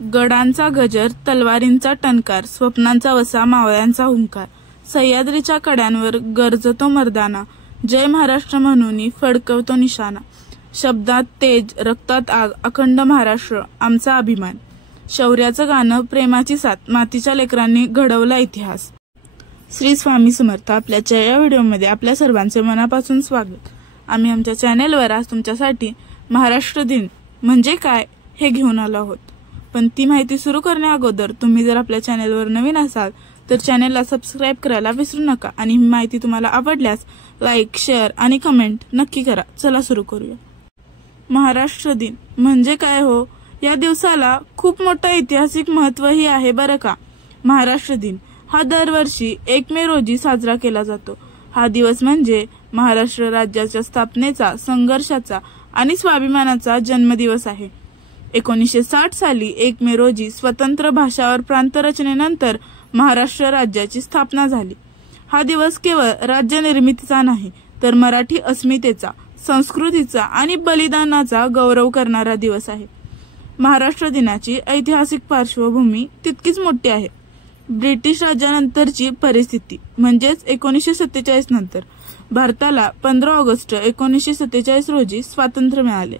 गडांचा गजर, तलवारींचा टणकार, स्वप्नांचा वसा, मावळ्यांचा हुंकार. सह्याद्रीच्या कड्यांवर गरजतो मर्दाना, जय महाराष्ट्र म्हणून फडकवतो निशाणा. शब्दात तेज, रक्तात आग, अखंड महाराष्ट्र आमचा अभिमान. शौर्याचं गाणं, प्रेमाची साथ, मातीच्या लेकरांनी घडवला इतिहास. श्री स्वामी समर्थ. आपल्याच्या या व्हिडिओमध्ये आपल्या सर्वांचे मनापासून स्वागत. आम्ही आमच्या चॅनेलवर आज तुमच्यासाठी महाराष्ट्र दिन म्हणजे काय हे घेऊन आलो आहोत. पण ती माहिती सुरू करण्या अगोदर तुम्ही जर आपल्या चॅनेलवर नवीन असाल तर चॅनेलला सबस्क्राईब करायला विसरू नका आणि ही माहिती तुम्हाला आवडल्यास लाईक, शेअर आणि कमेंट नक्की करा. चला सुरू करूया. महाराष्ट्र दिन म्हणजे काय हो? या दिवसाला खूप मोठं ऐतिहासिक महत्त्वही आहे बरं का. महाराष्ट्र दिन हा दरवर्षी 1 मे रोजी साजरा केला जातो. हा दिवस म्हणजे महाराष्ट्र राज्याच्या स्थापनेचा, संघर्षाचा आणि स्वाभिमानाचा जन्मदिवस आहे. 1960 साली 1 मे रोजी स्वतंत्र भाषावर प्रांतरचनेनंतर महाराष्ट्र राज्याची स्थापना झाली. हा दिवस केवळ राज्य निर्मितीचा नाही तर मराठी अस्मितेचा, संस्कृतीचा आणि बलिदानाचा गौरव करणारा दिवस आहे. महाराष्ट्र दिनाची ऐतिहासिक पार्श्वभूमी तितकीच मोठी आहे. ब्रिटिश राज्यानंतरची परिस्थिती म्हणजेच 1947 नंतर भारताला 15 ऑगस्ट 1947 रोजी स्वातंत्र्य मिळाले.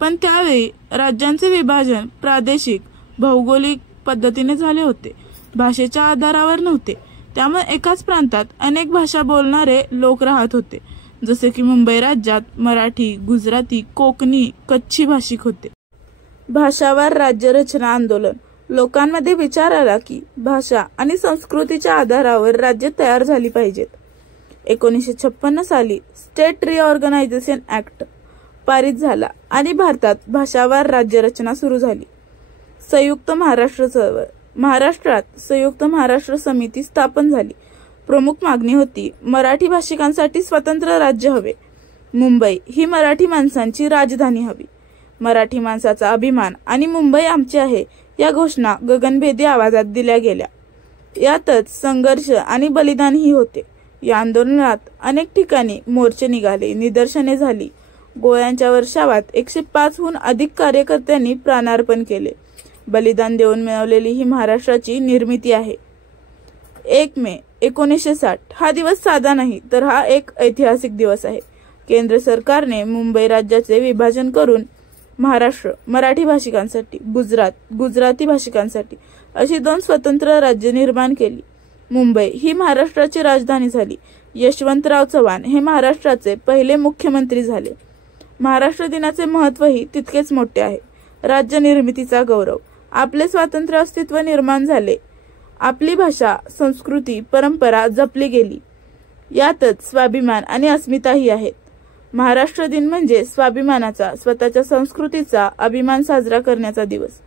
पण त्यावेळी राज्यांचे विभाजन प्रादेशिक, भौगोलिक पद्धतीने झाले होते, भाषेच्या आधारावर नव्हते. त्यामुळे एकाच प्रांतात अनेक भाषा बोलणारे लोक राहत होते. जसे की मुंबई राज्यात मराठी, गुजराती, कोकणी, कच्छी भाषिक होते. भाषावार राज्यरचना आंदोलन. लोकांमध्ये विचार आला की भाषा आणि संस्कृतीच्या आधारावर राज्य तयार झाली पाहिजेत. 1956 साली स्टेट रिऑर्गनायझेशन ऍक्ट पारित झाला आणि भारतात भाषावार राज्यरचना सुरू झाली. संयुक्त महाराष्ट्र चळवळ. महाराष्ट्रात संयुक्त महाराष्ट्र समिती स्थापन झाली. प्रमुख मागणी होती मराठी भाषिकांसाठी स्वतंत्र राज्य हवे. मुंबई ही मराठी माणसांची राजधानी हवी. मराठी माणसाचा अभिमान आणि मुंबई आमची आहे या घोषणा गगनभेदी आवाजात दिल्या गेल्या. यातच संघर्ष आणि बलिदानही होते. या आंदोलनात अनेक ठिकाणी मोर्चे निघाले, निदर्शने झाली. गोळ्यांच्या वर्षावात 105हून अधिक कार्यकर्त्यांनी प्राणार्पण केले. बलिदान देऊन मिळवलेली ही महाराष्ट्राची निर्मिती आहे. 1 मे 1960 हा दिवस साधा नाही तर हा एक ऐतिहासिक दिवस आहे. केंद्र सरकारने मुंबई राज्याचे विभाजन करून महाराष्ट्र मराठी भाषिकांसाठी, गुजरात गुजराती भाषिकांसाठी अशी 2 स्वतंत्र राज्य निर्माण केली. मुंबई ही महाराष्ट्राची राजधानी झाली. यशवंतराव चव्हाण हे महाराष्ट्राचे पहिले मुख्यमंत्री झाले. महाराष्ट्र दिनाचे महत्त्वही तितकेच मोठे आहे. राज्य निर्मितीचा गौरव. आपले स्वातंत्र्य अस्तित्व निर्माण झाले. आपली भाषा, संस्कृती, परंपरा जपली गेली. यातच स्वाभिमान आणि अस्मिताही आहेत. महाराष्ट्र दिन म्हणजे स्वाभिमानाचा, स्वतःच्या संस्कृतीचा अभिमान साजरा करण्याचा दिवस.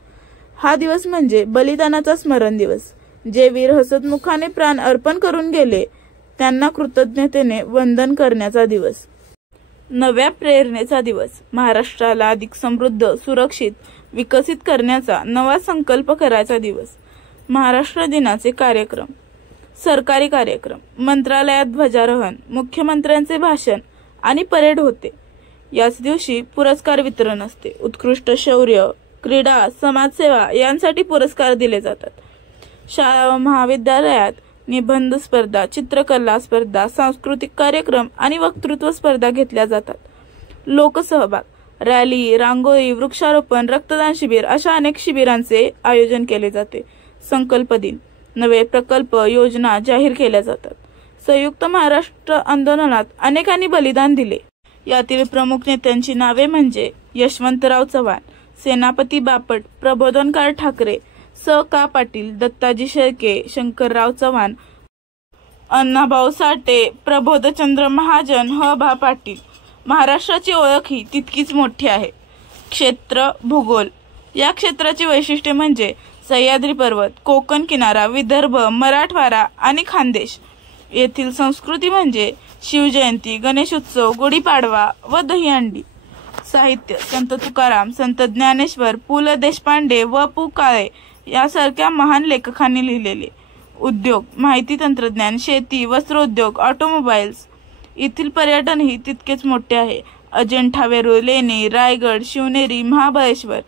हा दिवस म्हणजे बलिदानाचा स्मरण दिवस. जे वीर हसतमुखाने प्राण अर्पण करून गेले त्यांना कृतज्ञतेने वंदन करण्याचा दिवस. नव्या प्रेरणेचा दिवस. महाराष्ट्राला अधिक समृद्ध, सुरक्षित, विकसित करण्याचा नवा संकल्प करायचा दिवस. महाराष्ट्र दिनाचे कार्यक्रम. सरकारी कार्यक्रम. मंत्रालयात ध्वजारोहण, मुख्यमंत्र्यांचे भाषण आणि परेड होते. याच दिवशी पुरस्कार वितरण असते. उत्कृष्ट शौर्य, क्रीडा, समाजसेवा यांसाठी पुरस्कार दिले जातात. शाळा व महाविद्यालयात निबंध स्पर्धा, चित्रकला स्पर्धा, सांस्कृतिक कार्यक्रम आणि वक्तृत्व स्पर्धा घेतल्या जातात. लोकसहभाग. रॅली, रांगोळी, वृक्षारोपण, रक्तदान शिबिर अशा अनेक शिबिरांचे आयोजन केले जाते. संकल्प दिन. नवे प्रकल्प, योजना जाहीर केल्या जातात. संयुक्त महाराष्ट्र आंदोलनात अनेकांनी बलिदान दिले. यातील प्रमुख नेत्यांची नावे म्हणजे यशवंतराव चव्हाण, सेनापती बापट, प्रबोधनकार ठाकरे, स. का. पाटील, दत्ताजी शेळके, शंकरराव चव्हाण, अण्णाभाऊ साठे, प्रबोधचंद्र महाजन, ह. भा. पाटील. महाराष्ट्राची ओळख ही तितकीच मोठी आहे. क्षेत्र, भूगोल. या क्षेत्राची वैशिष्ट्ये म्हणजे सह्याद्री पर्वत, कोकण किनारा, विदर्भ, मराठवाडा आणि खानदेश. येथील संस्कृती म्हणजे शिवजयंती, गणेशोत्सव, गुढीपाडवा व दहीहंडी. साहित्य. संत तुकाराम, संत ज्ञानेश्वर, पु. ल. देशपांडे व पु. काळे यासारख्या महान लेखकांनी लिहिलेले. उद्योग. माहिती तंत्रज्ञान, शेती, वस्त्रोद्योग, ऑटोमोबाईल्स. येथील पर्यटनही तितकेच मोठे आहे. अजिंठा, वेरूळ, लेणी, रायगड, शिवनेरी, महाबळेश्वर.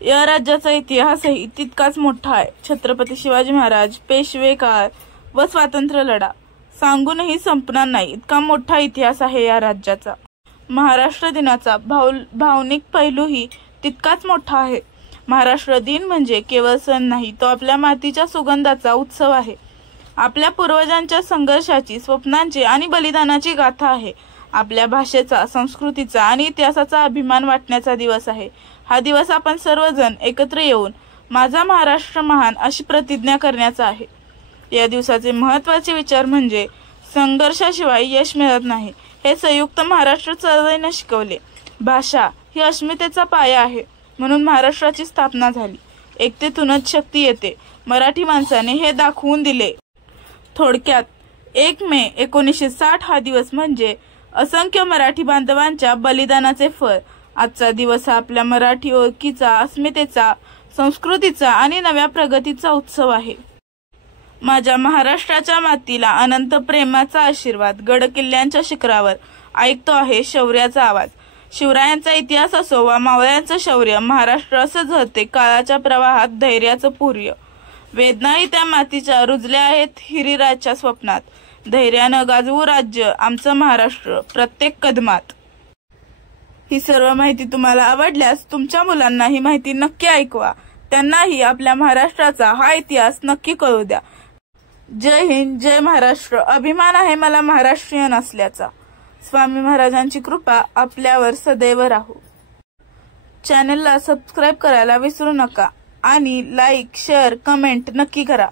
या राज्याचा इतिहासही तितकाच मोठा आहे. छत्रपती शिवाजी महाराज, पेशवे काळ व स्वातंत्र्य लढा सांगूनही संपणार नाही इतका मोठा इतिहास आहे या राज्याचा. महाराष्ट्र दिनाचा भावनिक पैलूही तितकाच मोठा आहे. महाराष्ट्र दिन म्हणजे केवळ सण नाही, तो आपल्या मातीच्या सुगंधाचा उत्सव आहे. आपल्या पूर्वजांच्या संघर्षाची, स्वप्नांची आणि बलिदानाची गाथा आहे. आपल्या भाषेचा, संस्कृतीचा आणि इतिहासाचा अभिमान वाटण्याचा दिवस आहे. हा दिवस आपण सर्वजण एकत्र येऊन माझा महाराष्ट्र महान अशी प्रतिज्ञा करण्याचा आहे. या दिवसाचे महत्त्वाचे विचार म्हणजे संघर्षाशिवाय यश मिळत नाही, हे संयुक्त महाराष्ट्र चळवळीने शिकवले. भाषा ही अस्मितेचा पाया आहे, म्हणून महाराष्ट्राची स्थापना झाली. एकतेतूनच शक्ती येते, मराठी माणसाने हे दाखवून दिले. थोडक्यात 1 मे 1960 हा दिवस म्हणजे असंख्य मराठी बांधवांच्या बलिदानाचे फळ. आजचा दिवस हा आपल्या मराठी ओळखीचा, अस्मितेचा, संस्कृतीचा आणि नव्या प्रगतीचा उत्सव आहे. माझ्या महाराष्ट्राच्या मातीला अनंत प्रेमाचा आशीर्वाद. गड किल्ल्यांच्या शिखरावर ऐकतो आहे शौर्याचा आवाज. शिवरायांचा इतिहास असो वा मावळ्यांचं शौर्य, महाराष्ट्र असं झळते काळाच्या प्रवाहात धैर्याचं पूर्य. वेदनाही त्या मातीच्या रुजल्या आहेत हिरीराजच्या स्वप्नात. धैर्यानं गाजवू राज्य आमचं महाराष्ट्र प्रत्येक कदमात. ही सर्व माहिती तुम्हाला आवडल्यास तुमच्या मुलांना ही माहिती नक्की ऐकवा. त्यांनाही आपल्या महाराष्ट्राचा हा इतिहास नक्की कळू द्या. जय हिंद, जय महाराष्ट्र. अभिमान आहे मला महाराष्ट्रीयन असल्याचा. स्वामी महाराजांची कृपा आपल्यावर सदैव राहो. चॅनलला सबस्क्राईब करायला विसरू नका आणि लाईक, शेअर, कमेंट नक्की करा.